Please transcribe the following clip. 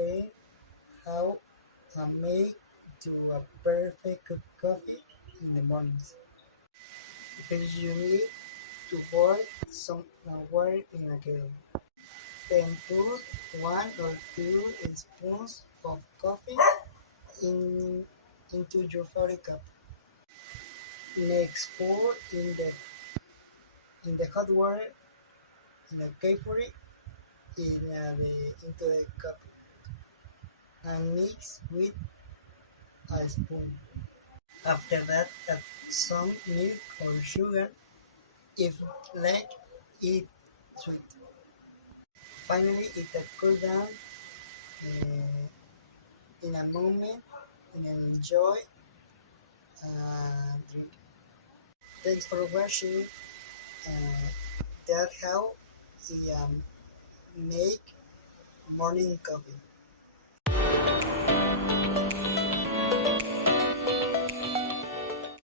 explain how I make to a perfect cup of coffee in the mornings. First, you need to boil some water in a kettle. Then put 1 or 2 spoons of coffee in, into your favorite cup. Next, pour in the hot water in a carefully into the cup and mix with a spoon. After that, add some milk or sugar if like it sweet. Finally, it cool down uh, in a moment and enjoy drink. Thanks for watching. Uh, that's how I make morning coffee.